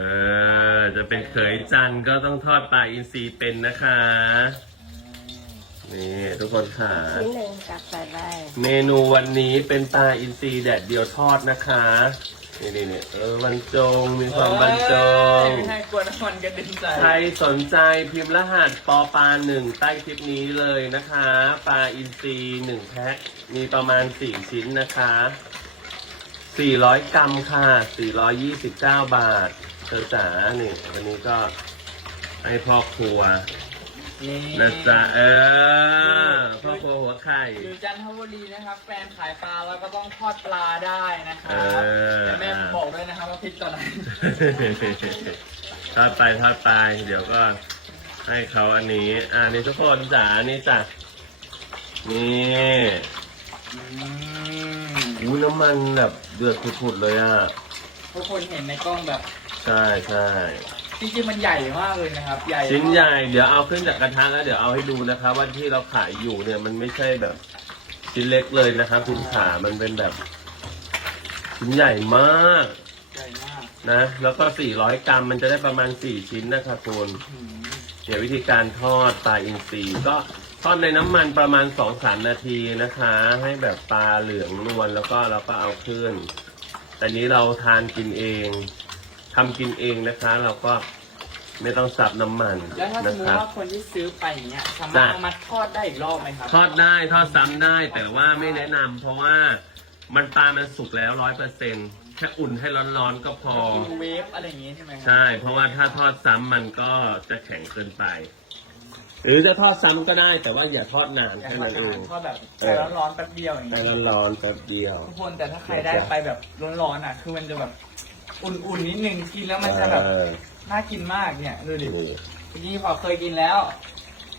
ออ จะเป็นเขยจันทร์ก็ต้องทอดปลาอินทรีเป็นนะคะ นี่ทุกคนค่ะ ชิ้นหนึ่งจับใส่ไปเมนูวันนี้เป็นปลาอินทรีแดดเดียวทอดนะคะ นี่นี่นี่เออบรรจง มีความบรรจง ไม่ให้กลัวน้ำมันกระเด็นใส่ใครสนใจพิมพ์รหัสปอปลาหนึ่งใต้คลิปนี้เลยนะคะ ปลาอินทรีหนึ่งแพ็ค มีประมาณสี่ชิ้นนะคะสี่ร้อยกรัมค่ะสี่ร้อยยี่สิบเก้าบาท เธอจ๋านี่วันนี้ก็ให้พ่อครัวนี่นะจ๊ะเออพ่อครัวหัวไข่ อยู่จันทบุรีนะครับ แฟนขายปลาแล้วก็ต้องทอดปลาได้นะครับเออ แต่แม่บอกด้วยนะครับว่าพริกตอนไหนทอดไปทอดไปเดี๋ยวก็ให้เขาอันนี้ อ่านี่ทุกคนจ๋านี่จ้ะนี่อืมอู้น้ำมันแบบเดือดผุดๆเลยอะทุกคนเห็นในกล้องแบบ ใช่ใช่จริงๆมันใหญ่มากเลยนะครับ ใหญ่ชิ้นใหญ่เดี๋ยวเอาขึ้นจากกระทะแล้วเดี๋ยวเอาให้ดูนะครับว่าที่เราขายอยู่เนี่ยมันไม่ใช่แบบชิ้นเล็กเลยนะครับคุณขามันเป็นแบบ ชิ้นใหญ่มากใหญ่มากนะ แล้วก็ 400 กรัมมันจะได้ประมาณ 4 ชิ้นนะครับคุณอืมเดี๋ยววิธีการทอดปลาอินทรีก็ทอดในน้ำมันประมาณ 2-3 นาทีนะคะ ให้แบบปลาเหลืองนวลแล้วก็เราก็เอาขึ้น แต่นี้เราทานกินเอง ทำกินเองนะคะ เราก็ไม่ต้องสับน้ำมันแล้วถ้าสนะมมคติรับ ว่าคนที่ซื้อไปอย่างเงี้ยสามารถจ้ะ เอามาทอดได้อีกรอบไหมครับ ทอดได้ทอดซ้ำได้แต่ว่าไม่แนะนำเพราะว่ามันปลามันสุกแล้วร้อยเปอร์เซ็นแค่อุ่นให้ร้อนๆก็พอดูเวฟอะไรอย่างงี้ใช่ไหมครัใช่ เพราะว่าถ้าทอดซ้ำมันก็จะแข็งเกินไป หรือจะทอดซ้ำก็ได้ แต่ว่าอย่าทอดนานแต่แค่ทอดนั้นเองทอดแบบเออ ร้อนๆแป๊บเดียวอย่างแต่เงี้ยร้อนๆแป๊บเดียว ทุกคนแต่ถ้าใครได้ไปแบบร้อนๆอะ คือมันจะแบบ อุ่นๆนิดนึงกินแล้วมันจะแบบเออน่ากินมากเนี่ยดูดินี่เมื่อกี้พอเคยกินแล้ว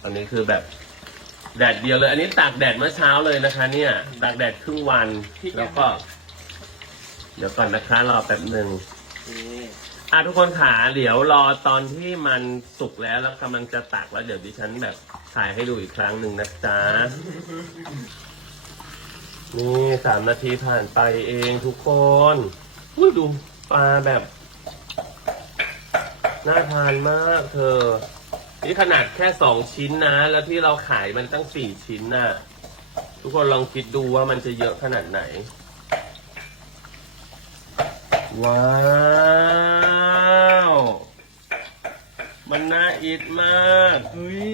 อันนี้คือแบบ แดดเดียวเลย อันนี้ตากแดดเมื่อเช้าเลยนะคะ เนี่ยตากแดดครึ่งวันแล้วก็ เดี๋ยวก่อนนะคะรอแป๊บหนึ่ง อะทุกคนขาเดี๋ยวรอตอนที่มันสุกแล้วแล้วกำลังจะตักแล้วเดี๋ยวดิฉันแบบถ่ายให้ดูอีกครั้งหนึ่งนะจ๊ะ นี่สามนาทีผ่านไปเองทุกคนอุ้ยดู ปลาแบบน่าทานมากเธอ นี่ขนาดแค่สองชิ้นนะ แล้วที่เราขายมันตั้งสี่ชิ้นน่ะ ทุกคนลองคิดดูว่ามันจะเยอะขนาดไหน ว้าว มันน่าอิดมากเฮ้ย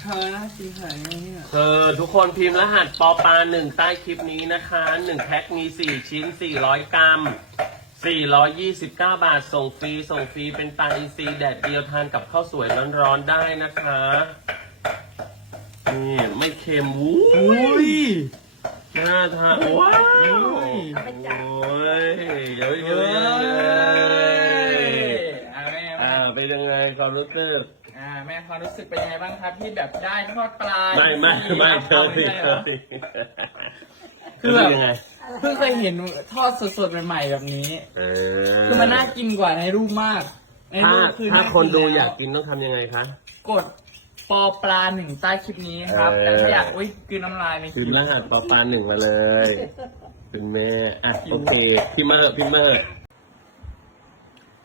เธอน่ากินขนาดนี้เนี่ยเธอทุกคนพิมพ์รหัสปอปลาหนึ่งใต้คลิปนี้นะคะหนึ่งแพ็คมีสี่ชิ้นสี่ร้อยกรัม สี่ร้อยยี่สิบเก้าบาท ส่งฟรี ส่งฟรี เป็นปลาอินทรีแดดเดียวทานกับข้าวสวยร้อนๆได้นะคะ นี่ไม่เค็มวุ้อุ้ยยน่าทานว้าวอุ้ยโอ้ยเยอะเฮ้ๆยอ่าแม่อ่าเป็นยังไงความรู้สึกอ่าแม่ความรู้สึกเป็นยังไงบ้างครับที่แบบได้ทอดปลาไม่ไม่ไม่เธอสิเธอสิคือแบบ เป็นยังไงเพิ่งเคยเห็นทอดสดๆใหม่ๆแบบนี้ เออคือมันน่ากินกว่าในรูปมาก ในถ้ารูปคือถ้าน่คนดูแล้วอยากกินต้องทำยังไงคะ กดปอปลาหนึ่งใต้คลิปนี้ครับเออแต่ถ้าอยากอุ้ยกลืนน้ำลายในคพิลิมปพ์รหัสปอปานหนึ่งมาเลยคุณแม่อะโอเคพี่เมอร์พี่เมอร์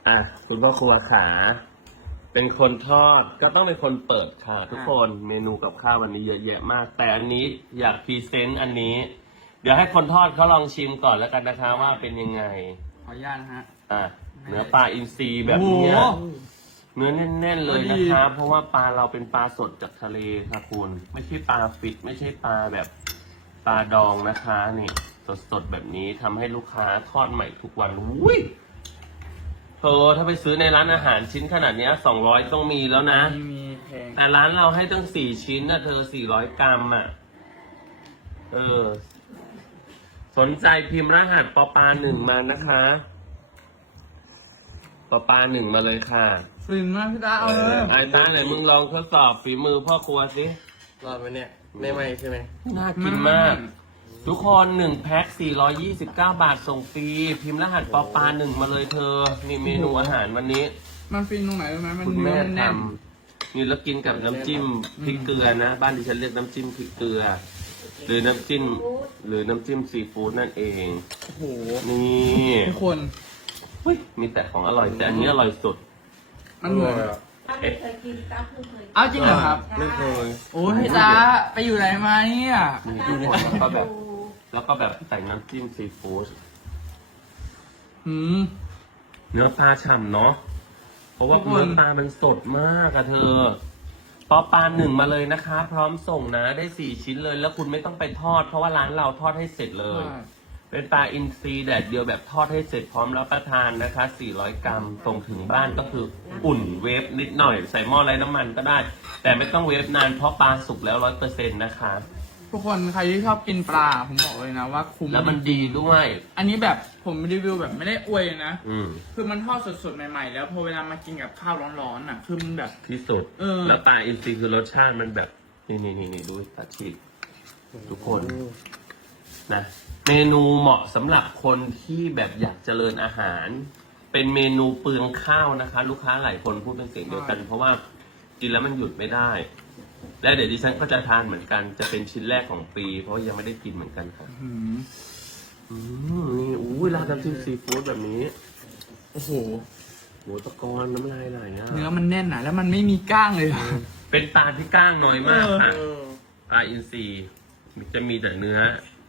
อะคุณพ่อครัวขา เป็นคนทอดก็ต้องเป็นคนเปิดค่ะ ทุกคนเมนูกับข้าววันนี้เยอะแยะมาก แต่อันนี้อยากพรีเซนต์อันนี้ เดี๋ยวให้คนทอดเขาลองชิมก่อนแล้วกันนะคะ ว่าเป็นยังไง ขออนุญาตนะฮะ อะเนื้อปลาอินทรีแบบเนี้ย โอ้โห เนื้อแน่นๆเลยพอดีนะครับเพราะว่าปลาเราเป็นปลาสดจากทะเลค่ะคุณไม่ใช่ปลาฟิต ไม่ใช่ปลาแบบปลาดองนะคะนี่สดๆแบบนี้ทำให้ลูกค้าทอดใหม่ทุกวันอุ้ยเธอถ้าไปซื้อในร้านอาหารชิ้นขนาดเนี้สองร้อยต้องมีแล้วนะ มีมีเพลงแต่ร้านเราให้ตั้งสี่ชิ้นนะเธอสี่ร้อยกรัมอะ เออ สนใจพิมพ์รหัสปอปาหนึ่งมานะคะปอปาหนึ่งมาเลยค่ะฟินมากพี่ตาเอาเลยไอ้ตาไหนมึงลองทดสอบฝีมือพ่อครัวสิรอดไหมเนี่ย ไม่ไหมใช่ไหมน่ากินมาก ทุกคนหนึ่งแพ็ค429 บาทส่งฟรีพิมพ์รหัสปอปาหนึ่งมาเลยเธอ นี่เมนูอาหารวันนี้ มันฟินตรงไหนรู้ไหมมันคุณเนื้อแม่มันทแน่นำนี่แล้วกินกับน้ำจิ้มพริกเกลือนะ บ้านดิฉันเรียกน้ำจิ้มพริกเกลือ หรือน้ำจิ้มหรือน้ำจิ้มซีฟู้ดนั่นเอง โอ้โหนี่ทุกคนเฮ้ยมีแต่ของอร่อยแต่อันนี้อร่อยสุด มันเหมือนอะถ้าไม่เคยกินก็เพิ่งเคยกินเอาจริงเหรอครับ ไม่เคยโอ้ยพี่จ้าไปอยู่ไหนมาเนี่ยมีทุกคนแล้วก็แบบ แล้วก็แบบใส่น้ำจิ้มซีฟู้ดหืม เนื้อปลาฉ่ำเนาะเพราะว่าทุกคน เนื้อปลามันสดมากอะเธอ ปอปลาหนึ่งมาเลยนะคะ พร้อมส่งนะได้สี่ชิ้นเลย แล้วคุณไม่ต้องไปทอด เพราะว่าร้านเราทอดให้เสร็จเลย เป็นปลาอินทรีแดดเดียวแบบทอดให้เสร็จพร้อมรับประทานนะคะ 400 กรัมส่งถึงบ้านก็คืออุ่นเวฟนิดหน่อย ใส่หม้อไร้น้ำมันก็ได้ แต่ไม่ต้องเวฟนานเพราะปลาสุกแล้วร้อยเปอร์เซ็นต์นะคะ ทุกคนใครที่ชอบกินปลาผมบอกเลยนะว่าคุ้มแล้วมันดีด้วย อันนี้แบบผมรีวิวแบบไม่ได้อวยนะ อืมคือมันทอดสดๆใหม่ๆ แล้วพอเวลามากินกับข้าวร้อนๆอะ คือมันแบบ ที่สุด เออ แล้วปลาอินทรีคือรสชาติมันแบบ นี่นี่นี่นี่ดูสาธิตทุกคนนะเมนูเหมาะสำหรับคนที่แบบอยากเจริญอาหาร เป็นเมนูเปลืองข้าวนะคะ ลูกค้าหลายคนพูดเป็นเสียงเดียวกัน เพราะว่ากินแล้วมันหยุดไม่ได้ และเดี๋ยวดิฉันก็จะทานเหมือนกัน จะเป็นชิ้นแรกของปี เพราะยังไม่ได้กินเหมือนกันครับหืมอืมนี่อู้ยร้านน้ำจิ้มซีฟู้ดแบบนี้โอ้โหโหตะกอนน้ำลายไหลอะเนื้อมันแน่นนะแล้วมันไม่มีก้างเลยอะ เป็นปลาที่ก้างน้อยมากค่ะเออปลาอินทรีจะมีแต่เนื้อ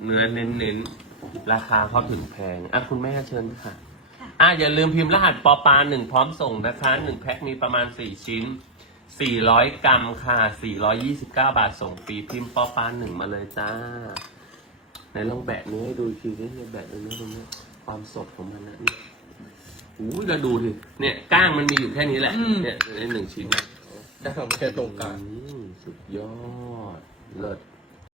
เนื้อเน้นๆ ราคาเข้าถึงแพง อะคุณแม่เชิญค่ะ อะอย่าลืมพิมพ์รหัสปอปลาหนึ่งพร้อมส่งนะคะหนึ่งแพ็คมีประมาณสี่ชิ้น สี่ร้อยกรัมค่ะสี่ร้อยี่สิบเก้าบาทส่งฟรีพิมพ์ปอปลาหนึ่งมาเลยจ้าไหนลองแบะเนื้อให้ดูอีกทีนี่เนี่ยแบะเนื้อตรงเนี้ยความสดของมันนะนี่อู้ยแล้วดูดิเนี่ยก้างมันมีอยู่แค่นี้แหละเนี่ยในหนึ่งชิ้นนะได้ทำแค่ตรงกลางอืมสุดยอดเลิศ